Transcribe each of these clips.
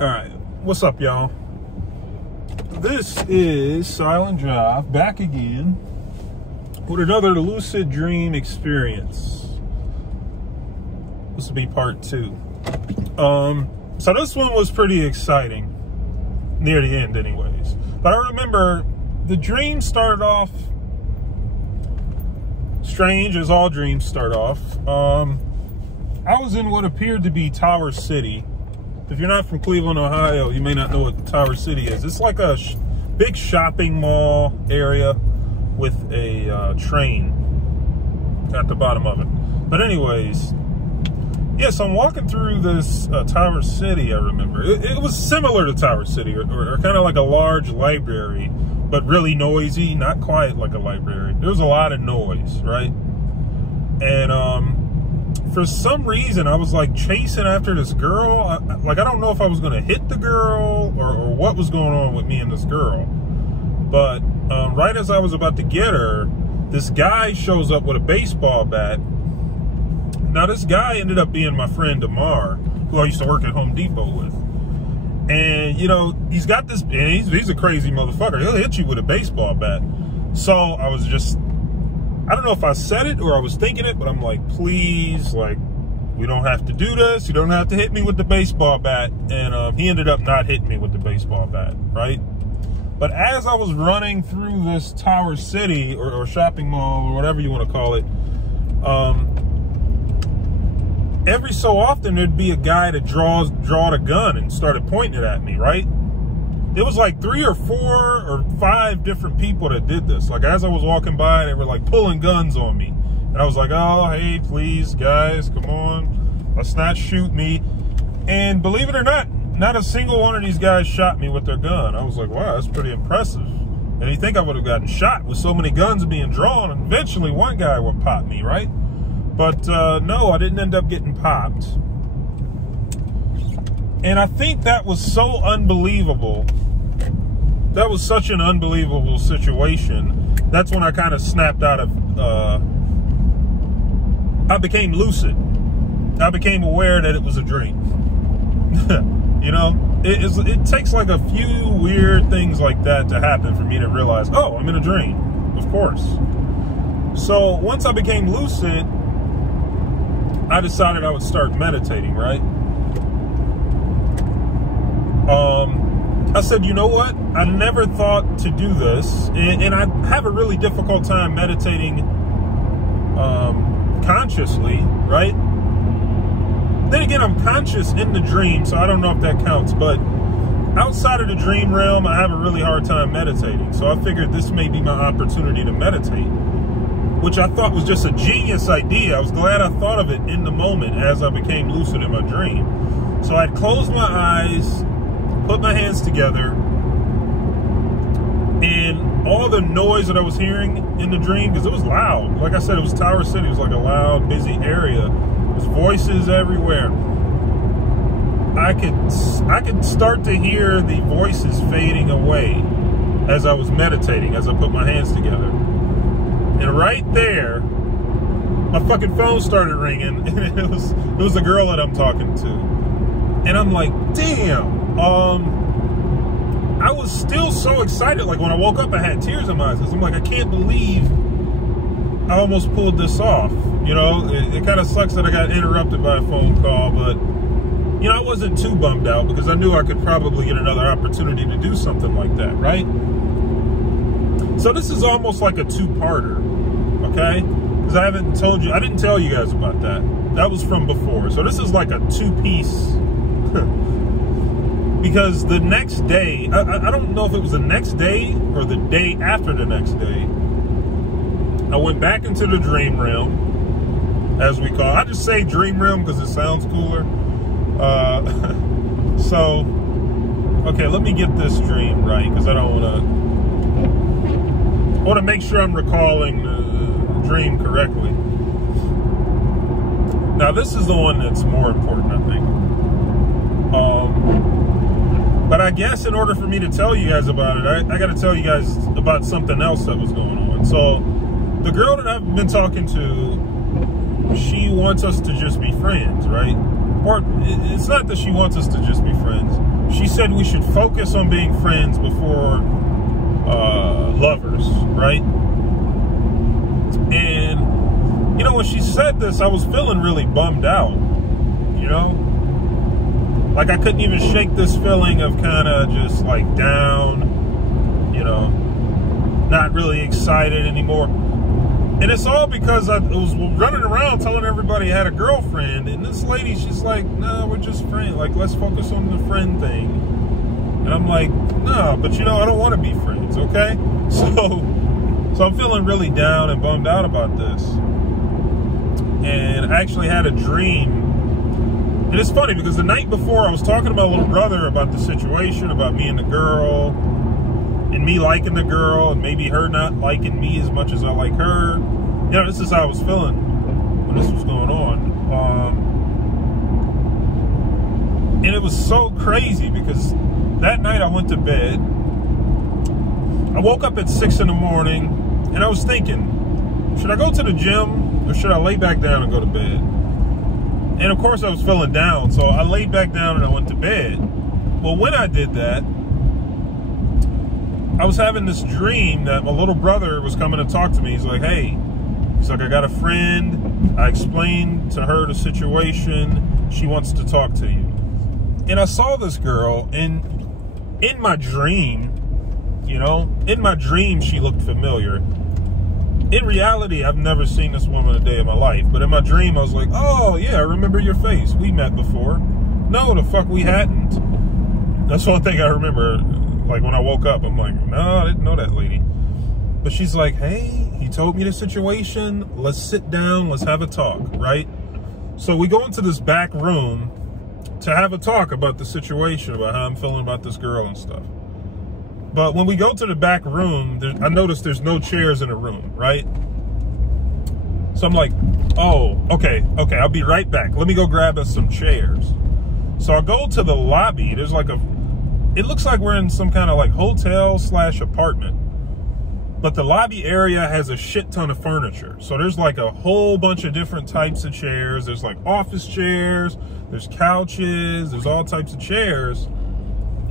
All right, what's up, y'all? This is Silent Drive, back again with another lucid dream experience. This will be part 2. So this one was pretty exciting, near the end anyways. But I remember the dream started off strange, as all dreams start off. I was in what appeared to be Tower City. If you're not from Cleveland, Ohio, you may not know what Tower City is. It's like a big shopping mall area with a train at the bottom of it. But anyways, yes, I'm walking through this Tower City, I remember. It was similar to Tower City, or kind of like a large library, but really noisy, not quite like a library. There was a lot of noise, right? And for some reason, I was like chasing after this girl. I don't know if I was going to hit the girl or what was going on with me and this girl. But right as I was about to get her, this guy shows up with a baseball bat. Now, this guy ended up being my friend Damar, who I used to work at Home Depot with. And, you know, he's got this, and he's a crazy motherfucker. He'll hit you with a baseball bat. So I was just, I don't know if I said it or I was thinking it, but I'm like, please, like, we don't have to do this. You don't have to hit me with the baseball bat. And he ended up not hitting me with the baseball bat, right? But as I was running through this Tower City or shopping mall or whatever you want to call it, every so often there'd be a guy that drawed a gun and started pointing it at me, right? It was like 3 or 4 or 5 different people that did this. Like, as I was walking by, they were like pulling guns on me. And I was like, oh, hey, please, guys, come on. Let's not shoot me. And believe it or not a single one of these guys shot me with their gun. I was like, wow, that's pretty impressive. And you think I would have gotten shot with so many guns being drawn, and eventually one guy would pop me, right? But no, I didn't end up getting popped. And I think that was so unbelievable. That was such an unbelievable situation. That's when I kind of snapped out of, I became lucid. I became aware that it was a dream. You know, it takes like a few weird things like that to happen for me to realize, oh, I'm in a dream, of course. So once I became lucid, I decided I would start meditating, right? I said, you know what? I never thought to do this, and I have a really difficult time meditating consciously, right? Then again, I'm conscious in the dream, so I don't know if that counts, but outside of the dream realm, I have a really hard time meditating. So I figured this may be my opportunity to meditate, which I thought was just a genius idea. I was glad I thought of it in the moment as I became lucid in my dream. So I'd closed my eyes, put my hands together, and all the noise that I was hearing in the dream, because it was loud. Like I said, it was Tower City. It was like a loud, busy area. There's voices everywhere. I could start to hear the voices fading away as I was meditating, as I put my hands together. And right there, my fucking phone started ringing, and it was the girl that I'm talking to. And I'm like, damn. I was still so excited. Like, when I woke up, I had tears in my eyes. I'm like, I can't believe I almost pulled this off. You know, it kind of sucks that I got interrupted by a phone call, but, you know, I wasn't too bummed out because I knew I could probably get another opportunity to do something like that, right? So this is almost like a 2-parter, okay? Because I didn't tell you guys about that. That was from before. So this is like a 2-piece. Because the next day, I don't know if it was the next day or the day after the next day, I went back into the dream realm, as we call it. I just say dream realm because it sounds cooler. So, okay, let me get this dream right, because I don't want to make sure I'm recalling the dream correctly. Now, this is the one that's more important, I think. But I guess in order for me to tell you guys about it, I got to tell you guys about something else that was going on. So the girl that I've been talking to, she wants us to just be friends, right? Or it's not that she wants us to just be friends. she said we should focus on being friends before lovers, right? And, you know, when she said this, I was feeling really bummed out, you know? Like, I couldn't even shake this feeling of kind of just, like, down, you know, not really excited anymore. And it's all because I was running around telling everybody I had a girlfriend. And this lady, she's like, no, we're just friends. Like, let's focus on the friend thing. And I'm like, no, but, you know, I don't want to be friends, okay? So I'm feeling really down and bummed out about this. And I actually had a dream. And it's funny because the night before I was talking to my little brother about the situation, about me and the girl, and me liking the girl, and maybe her not liking me as much as I like her. You know, this is how I was feeling when this was going on. And it was so crazy because that night I went to bed. I woke up at 6 in the morning, and I was thinking, should I go to the gym or should I lay back down and go to bed? And of course I was feeling down, so I laid back down and I went to bed. Well, when I did that, I was having this dream that my little brother was coming to talk to me. He's like, hey, he's like, I got a friend. I explained to her the situation. She wants to talk to you. And I saw this girl, and in my dream, you know, in my dream, she looked familiar. In reality, I've never seen this woman a day in my life. But in my dream, I was like, oh, yeah, I remember your face. We met before. No, the fuck we hadn't. That's one thing I remember. Like, when I woke up, I'm like, no, I didn't know that lady. But she's like, hey, he told me the situation. Let's sit down. Let's have a talk, right? So we go into this back room to have a talk about the situation, about how I'm feeling about this girl and stuff. But when we go to the back room, I noticed there's no chairs in the room, right? So I'm like, oh, okay, I'll be right back. Let me go grab us some chairs. So I go to the lobby. There's like it looks like we're in some kind of like hotel / apartment. But the lobby area has a shit ton of furniture. So there's like a whole bunch of different types of chairs. There's like office chairs, there's couches, there's all types of chairs.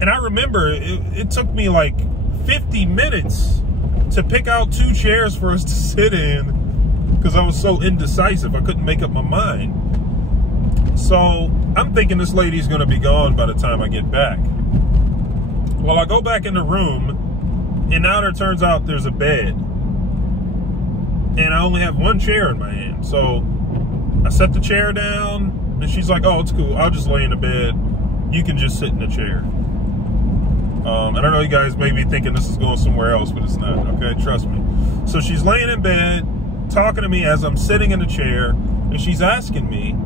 And I remember it took me like 50 minutes to pick out 2 chairs for us to sit in because I was so indecisive. I couldn't make up my mind. So I'm thinking this lady's gonna be gone by the time I get back. Well, I go back in the room, and now it turns out there's a bed. And I only have 1 chair in my hand. So I set the chair down, and she's like, oh, it's cool. I'll just lay in the bed. You can just sit in the chair. And I know you guys may be thinking this is going somewhere else, but it's not, okay? Trust me. So she's laying in bed, talking to me as I'm sitting in the chair, and she's asking me,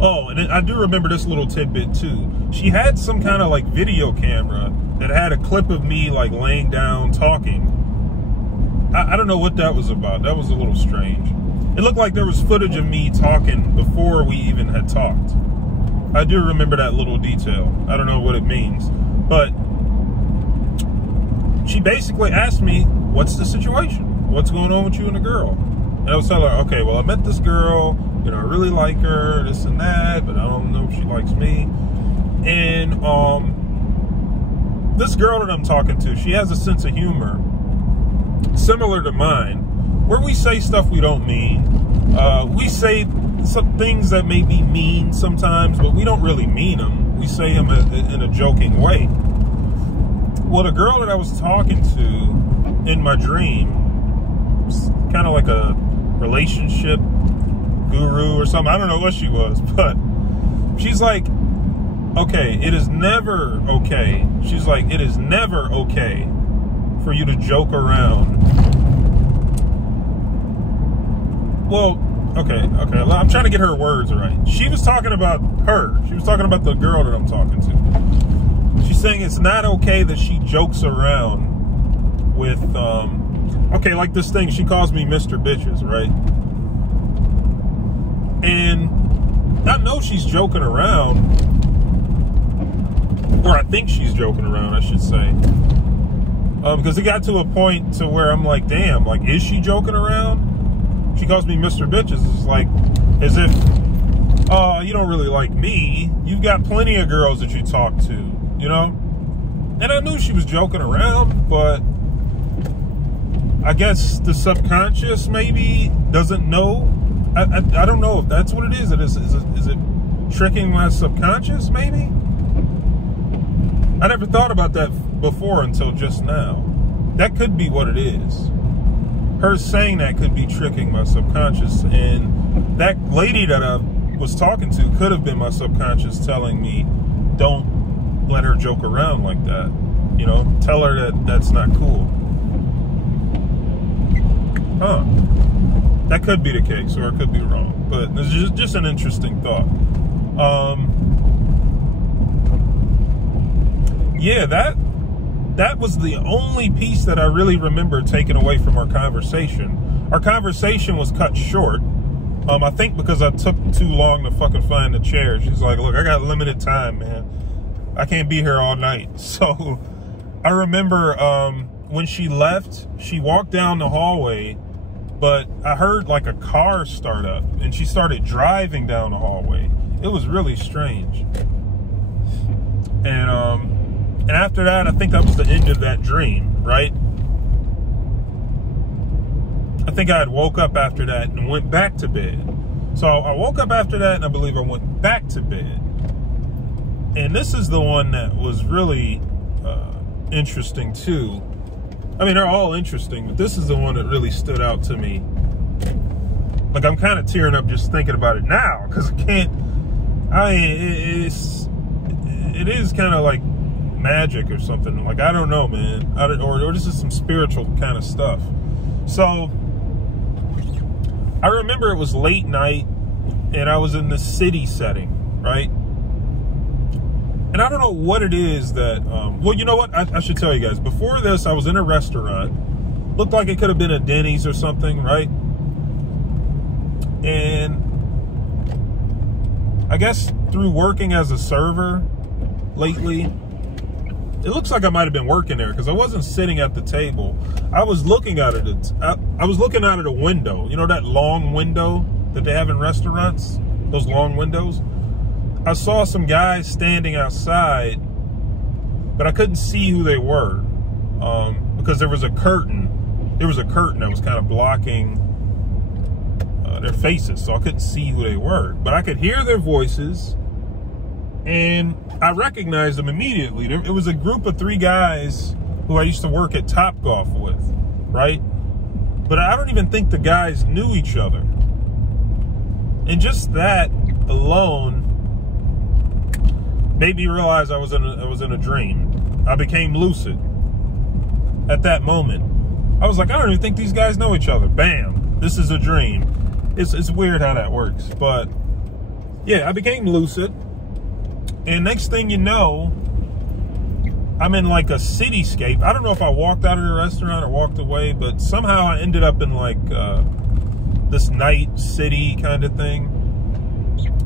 oh, and I do remember this little tidbit too. She had some kind of like video camera that had a clip of me like laying down talking. I don't know what that was about. That was a little strange. It looked like there was footage of me talking before we even had talked. I do remember that little detail. I don't know what it means, but she basically asked me, what's the situation? What's going on with you and the girl? And I was telling her, okay, well, I met this girl, you know, I really like her, this and that, but I don't know if she likes me. And this girl that I'm talking to, she has a sense of humor similar to mine, where we say stuff we don't mean. We say some things that may be mean sometimes, but we don't really mean them. We say them in a joking way. Well, the girl that I was talking to in my dream was kind of like a relationship guru or something. I don't know what she was, but she's like, okay, it is never okay. She's like, it is never okay for you to joke around. Well, okay. I'm trying to get her words right. She was talking about her. She was talking about the girl that I'm talking to. She's saying it's not okay that she jokes around with, okay, like this thing, she calls me Mr. Bitches, right? And I know she's joking around, or I think she's joking around, I should say. Because it got to a point to where I'm like, damn, like, is she joking around? She calls me Mr. Bitches. It's like, as if, you don't really like me. You've got plenty of girls that you talk to. you know? And I knew she was joking around, but I guess the subconscious maybe doesn't know. I don't know if that's what it is. Is it tricking my subconscious, maybe? I never thought about that before until just now. That could be what it is. Her saying that could be tricking my subconscious, and that lady that I was talking to could have been my subconscious telling me, don't let her joke around like that. You know, tell her that that's not cool. Huh. That could be the case, or it could be wrong. But it's just an interesting thought. Yeah, that was the only piece that I really remember taking away from our conversation. Our conversation was cut short. I think because I took too long to fucking find the chair. She's like, look, I got limited time, man. I can't be here all night. So I remember when she left, she walked down the hallway, but I heard like a car start up, and she started driving down the hallway. It was really strange. And after that, I think that was the end of that dream, right? I think I had woke up after that and went back to bed. So I woke up after that, and I believe I went back to bed. And this is the one that was really interesting too. I mean, they're all interesting, but this is the one that really stood out to me. Like, I'm kind of tearing up just thinking about it now, because it is kind of like magic or something. Like, I don't know, man. Or this is some spiritual kind of stuff. So I remember it was late night, and I was in the city setting, right? And I don't know what it is that, well, you know what? I should tell you guys. Before this, I was in a restaurant. Looked like it could have been a Denny's or something, right? And I guess through working as a server lately, it looks like I might have been working there, because I wasn't sitting at the table. I was looking out of I was looking out of the window. You know that long window that they have in restaurants? Those long windows? I saw some guys standing outside, but I couldn't see who they were because there was a curtain. There was a curtain that was kind of blocking their faces, so I couldn't see who they were. But I could hear their voices, and I recognized them immediately. It was a group of 3 guys who I used to work at Topgolf with, right? But I don't even think the guys knew each other. And just that alone made me realize I was in a dream. I became lucid at that moment. I was like, I don't even think these guys know each other. Bam, this is a dream. It's weird how that works, but yeah, I became lucid, and next thing you know, I'm in like a cityscape. I don't know if I walked out of the restaurant or walked away, but somehow I ended up in like this night city kind of thing,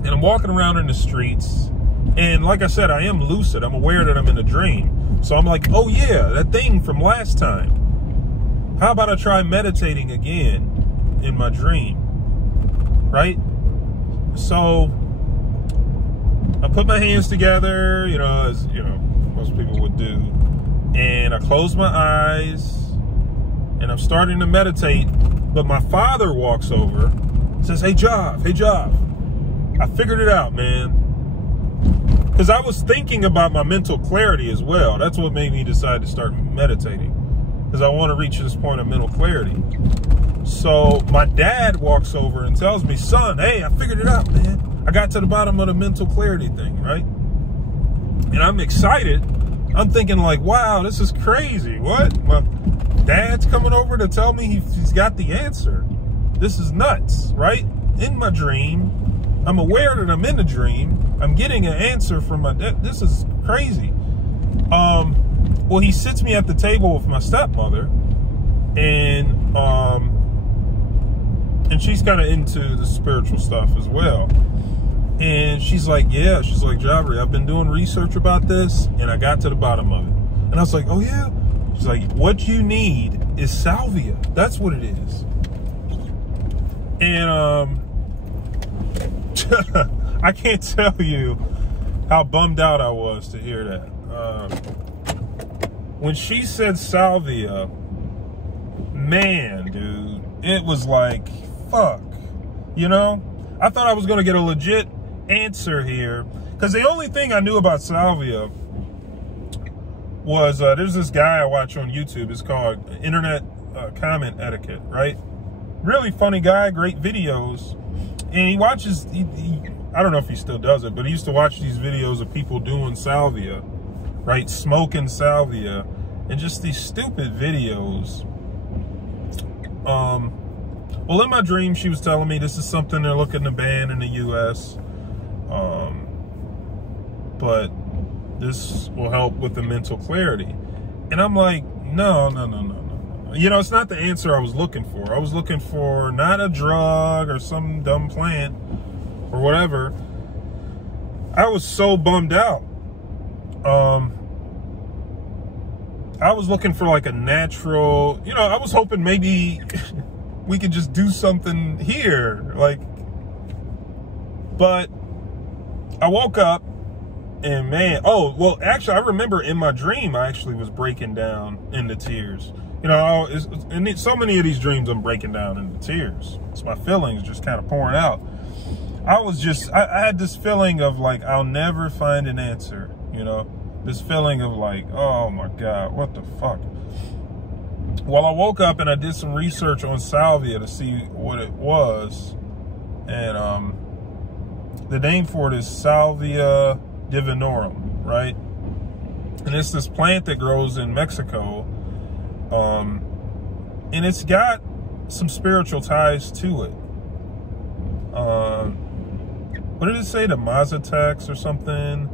and I'm walking around in the streets. And like I said, I am lucid. I'm aware that I'm in a dream. So I'm like, oh yeah, that thing from last time. How about I try meditating again in my dream? Right? So I put my hands together, you know, as you know, most people would do. And I close my eyes, and I'm starting to meditate. But my father walks over and says, hey Jav, I figured it out, man. Because I was thinking about my mental clarity as well. That's what made me decide to start meditating. Because I want to reach this point of mental clarity. So my dad walks over and tells me, son, hey, I figured it out, man. I got to the bottom of the mental clarity thing, right? And I'm excited. I'm thinking like, wow, this is crazy. What? My dad's coming over to tell me he's got the answer. This is nuts, right? In my dream, I'm aware that I'm in a dream. I'm getting an answer from my dad. This is crazy. Well, he sits me at the table with my stepmother, and she's kind of into the spiritual stuff as well. And she's like, yeah, she's like, Jabri, I've been doing research about this, and I got to the bottom of it. And I was like, oh yeah? She's like, what you need is salvia. That's what it is. And I can't tell you how bummed out I was to hear that. When she said salvia, man, dude, it was like, fuck, you know? I thought I was going to get a legit answer here, because the only thing I knew about salvia was, there's this guy I watch on YouTube. It's called Internet Comment Etiquette, right? Really funny guy, great videos. And he watches, I don't know if he still does it, but he used to watch these videos of people doing salvia, right? Smoking salvia, and just these stupid videos. Well, in my dream, she was telling me this is something they're looking to ban in the US. But this will help with the mental clarity. And I'm like, no. You know, it's not the answer I was looking for. I was looking for not a drug or some dumb plant or whatever. I was so bummed out. I was looking for like a natural, you know, I was hoping maybe we could just do something here. Like, but I woke up and man, oh, well, actually, I remember in my dream, I actually was breaking down into tears. You know, in so many of these dreams, I'm breaking down into tears. It's my feelings just kind of pouring out. I had this feeling of like, I'll never find an answer, you know? This feeling of like, oh my God, what the fuck? Well, I woke up and I did some research on salvia to see what it was. And the name for it is Salvia divinorum, right? And it's this plant that grows in Mexico. And it's got some spiritual ties to it. What did it say? The Mazatecs or something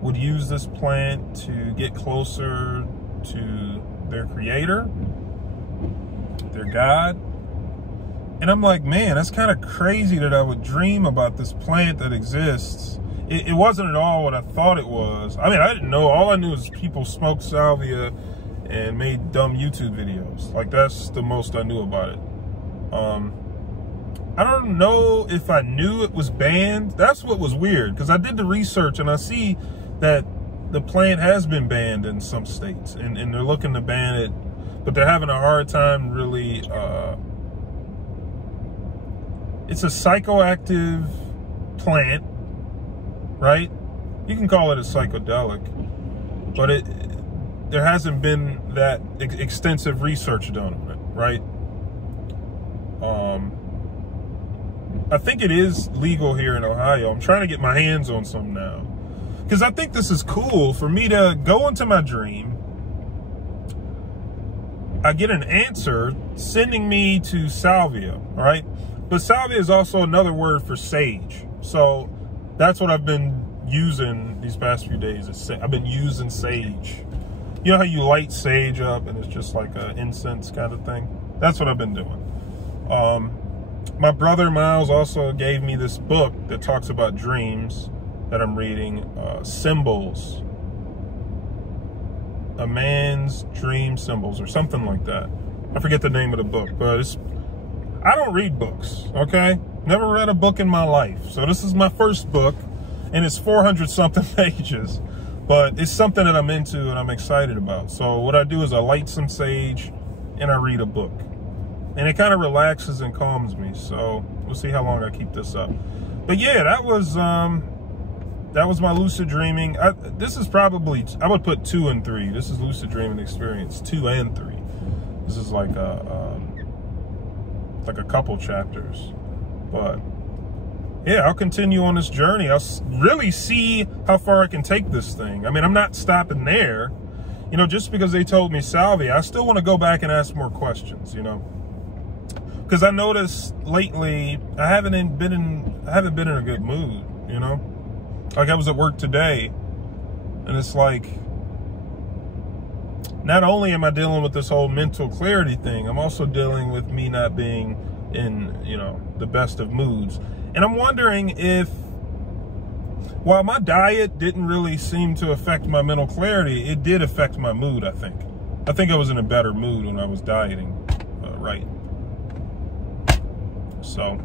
would use this plant to get closer to their creator, their God. And I'm like, man, that's kind of crazy that I would dream about this plant that exists. It wasn't at all what I thought it was. I mean, I didn't know. All I knew is people smoked salvia and made dumb YouTube videos. Like, that's the most I knew about it. I don't know if I knew it was banned. That's what was weird, because I did the research and I see that the plant has been banned in some states, and they're looking to ban it, but they're having a hard time really. It's a psychoactive plant, right? You can call it a psychedelic, but there hasn't been that extensive research done on it, right? I think it is legal here in Ohio. I'm trying to get my hands on some now, because I think this is cool for me to go into my dream. I get an answer sending me to salvia, right? But salvia is also another word for sage. So that's what I've been using these past few days. I've been using sage. You know how you light sage up and it's just like an incense kind of thing? That's what I've been doing. My brother Miles also gave me this book that talks about dreams that I'm reading, Symbols. A Man's Dream Symbols or something like that. I forget the name of the book, but I don't read books, okay? Never read a book in my life. So this is my first book, and it's 400 something pages, but it's something that I'm into and I'm excited about. So what I do is I light some sage and I read a book, and it kind of relaxes and calms me. So we'll see how long I keep this up. But yeah, that was my lucid dreaming. This is probably, I would put 2 and 3. This is lucid dreaming experience 2 and 3. This is like a couple chapters, but yeah, I'll continue on this journey. I'll really see how far I can take this thing. I mean, I'm not stopping there, you know, just because they told me salvia. I still want to go back and ask more questions, you know, because I noticed lately I haven't been in a good mood, you know. Like, I was at work today, and it's like, not only am I dealing with this whole mental clarity thing, I'm also dealing with me not being in, you know, the best of moods. And I'm wondering if, while my diet didn't really seem to affect my mental clarity, it did affect my mood, I think. I think I was in a better mood when I was dieting, right? So,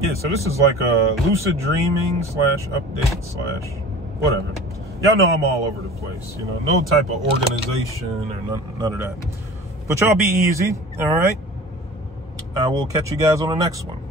yeah, so this is like a lucid dreaming slash update slash whatever. Y'all know I'm all over the place, you know, no type of organization or none of that. But y'all be easy, all right? I will catch you guys on the next one.